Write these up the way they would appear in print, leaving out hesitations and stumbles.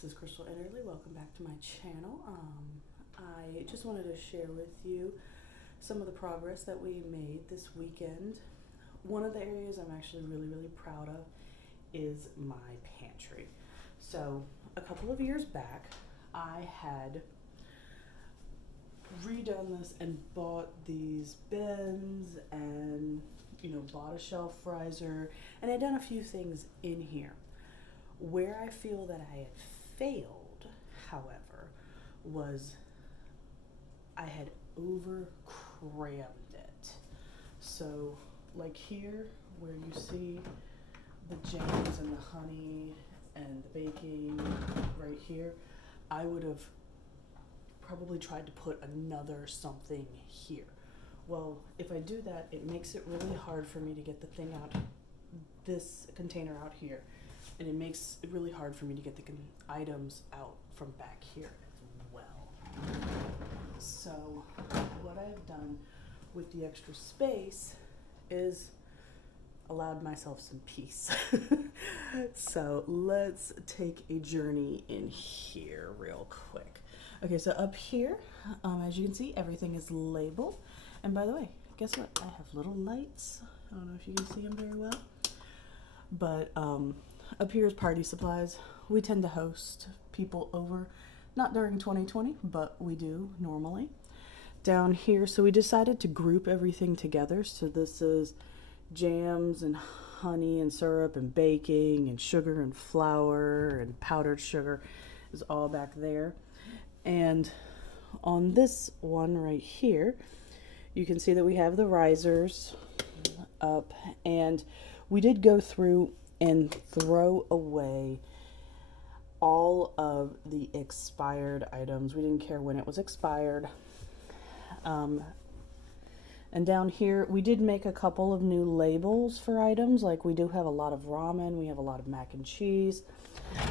this is Crystal Enderly. Welcome back to my channel. I just wanted to share with you some of the progress that we made this weekend. One of the areas I'm actually really proud of is my pantry. So a couple of years back, I had redone this and bought these bins and bought a shelf riser, and I'd done a few things in here. Where I feel that I had failed, however, was I had over crammed it. So like here where you see the jams and the honey and the baking right here, I would have probably tried to put another something here. Well, if I do that, it makes it really hard for me to get the thing out, this container out here. And it makes it really hard for me to get the items out from back here as well. So what I've done with the extra space is allowed myself some peace. So let's take a journey in here real quick. Okay, so up here, as you can see, everything is labeled. And by the way, guess what? I have little lights. I don't know if you can see them very well. But up here is party supplies. We tend to host people over, not during 2020, but we do normally. Down here, so we decided to group everything together. So this is jams and honey and syrup and baking and sugar and flour and powdered sugar is all back there. And on this one right here, you can see that we have the risers up, and we did go through and throw away all of the expired items. We didn't care when it was expired. And down here, we did make a couple of new labels for items. Like we do have a lot of ramen, we have a lot of mac and cheese.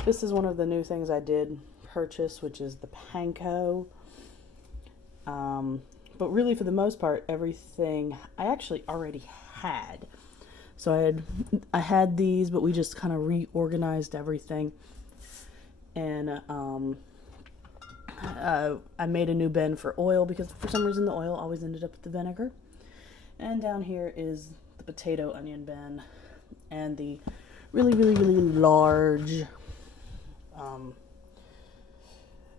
This is one of the new things I did purchase, which is the panko. But really, for the most part, everything I actually already had. So I had these, but we just kind of reorganized everything. And I made a new bin for oil because for some reason the oil always ended up with the vinegar. And down here is the potato onion bin and the really large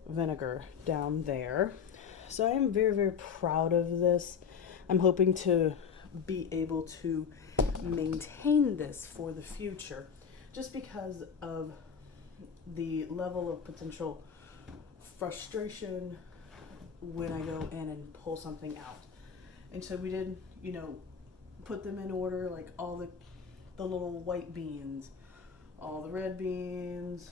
vinegar down there. So I am very proud of this. I'm hoping to be able to maintain this for the future, just because of the level of potential frustration when I go in and pull something out. And so we did, put them in order, like all the little white beans, all the red beans,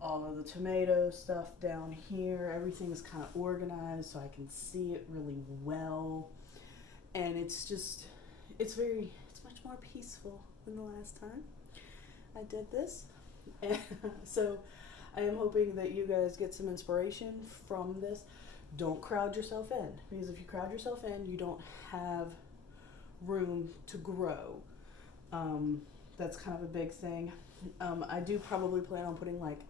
all of the tomato stuff down here. Everything is kind of organized so I can see it really well. And it's much more peaceful than the last time I did this. And so I am hoping that you guys get some inspiration from this. Don't crowd yourself in, because if you crowd yourself in, you don't have room to grow. That's kind of a big thing. I do probably plan on putting like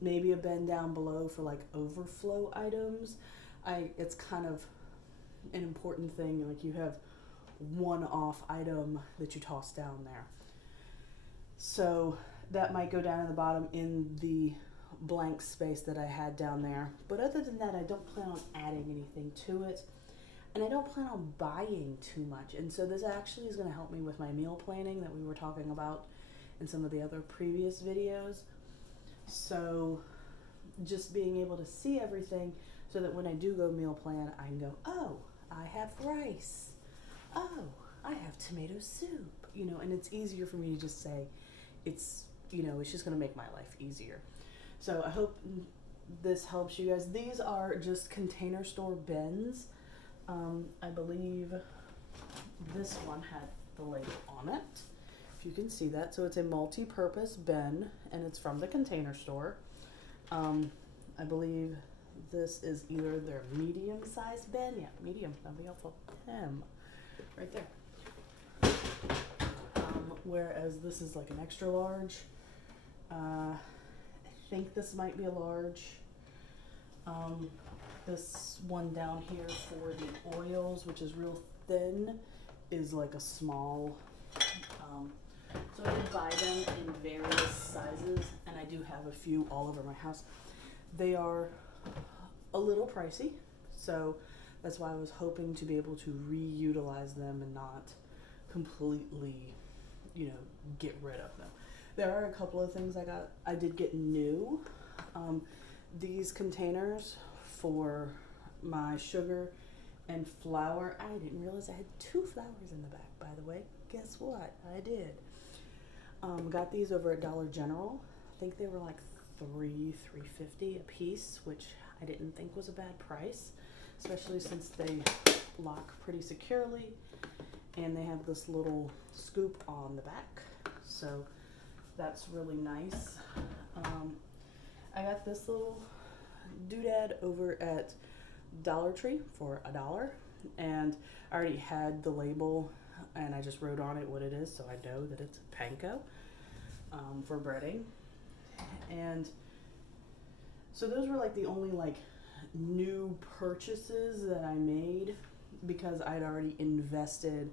maybe a bin down below for like overflow items. It's kind of an important thing, like you have one-off item that you toss down there. So that might go down in the bottom in the blank space that I had down there. But other than that, I don't plan on adding anything to it. And I don't plan on buying too much. And so this actually is going to help me with my meal planning that we were talking about in some of the other previous videos. So just being able to see everything so that when I do go meal plan, I can go, oh, I have rice. Oh, I have tomato soup. And it's easier for me to just say, it's just going to make my life easier. So I hope this helps you guys. These are just container store bins. I believe this one had the label on it, if you can see that. So it's a multi-purpose bin, and it's from the Container Store. I believe this is either their medium-sized bin. Yeah, medium. That'll be helpful. Right there. Whereas this is like an extra large. I think this might be a large. This one down here for the oils, which is real thin, is like a small. So I did buy them in various sizes, and I do have a few all over my house. They are a little pricey, so that's why I was hoping to be able to reutilize them and not completely, get rid of them. There are a couple of things I did get new. These containers for my sugar and flour. I didn't realize I had 2 flowers in the back, by the way. Guess what? I did. Got these over at Dollar General. I think they were like $3.50 a piece, which I didn't think was a bad price, especially since they lock pretty securely, and they have this little scoop on the back, so that's really nice. I got this little doodad over at Dollar Tree for $1, and I already had the label, and I just wrote on it what it is, so I know that it's panko for breading. And so those were like the only like new purchases that I made, because I'd already invested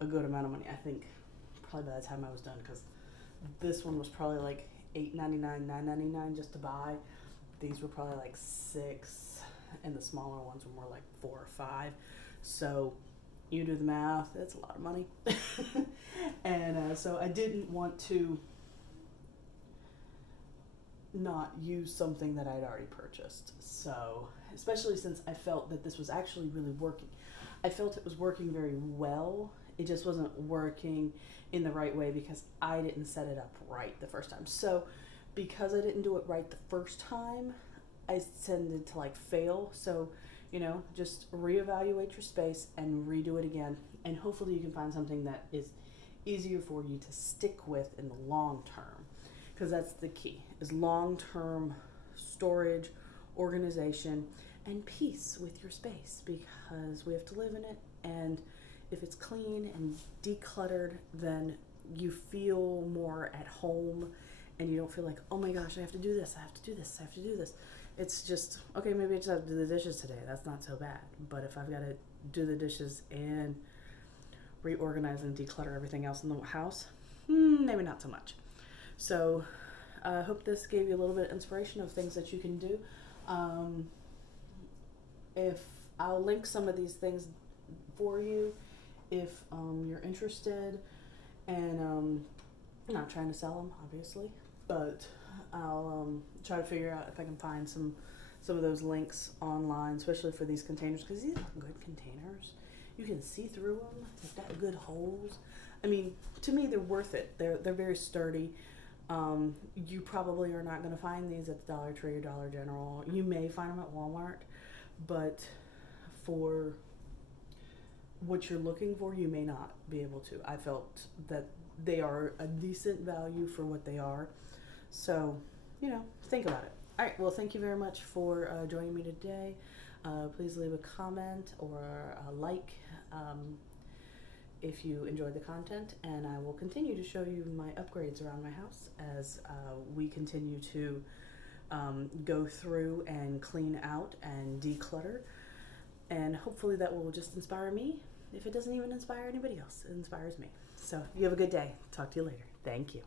a good amount of money. I think probably by the time I was done, because this one was probably like $8.99, $9.99 just to buy. These were probably like $6, and the smaller ones were more like $4 or $5. So you do the math, that's a lot of money. And so I didn't want to not use something that I'd already purchased. So, especially since I felt that this was actually really working. I felt it was working very well. It just wasn't working in the right way because I didn't set it up right the first time. So, because I didn't do it right the first time, I tended to like fail. So, just reevaluate your space and redo it again. And hopefully you can find something that is easier for you to stick with in the long term. Because that's the key, is long-term storage, organization, and peace with your space, because we have to live in it, and if it's clean and decluttered, then you feel more at home, and you don't feel like, oh my gosh, I have to do this, I have to do this, I have to do this. It's just, okay, maybe I just have to do the dishes today. That's not so bad. But if I've got to do the dishes and reorganize and declutter everything else in the house, maybe not so much. So I hope this gave you a little bit of inspiration of things that you can do. If I'll link some of these things for you if you're interested, and I'm not trying to sell them, obviously, but I'll try to figure out if I can find some of those links online, especially for these containers, because these are good containers. You can see through them. They've got good holes. I mean, to me, they're worth it. They're very sturdy. You probably are not going to find these at the Dollar Tree or Dollar General. You may find them at Walmart, but for what you're looking for, you may not be able to. I felt that they are a decent value for what they are. So, think about it. All right, well, thank you very much for joining me today. Please leave a comment or a like if you enjoyed the content, and I will continue to show you my upgrades around my house as we continue to go through and clean out and declutter, and hopefully that will just inspire me. If it doesn't even inspire anybody else, it inspires me. So you have a good day. Talk to you later. Thank you.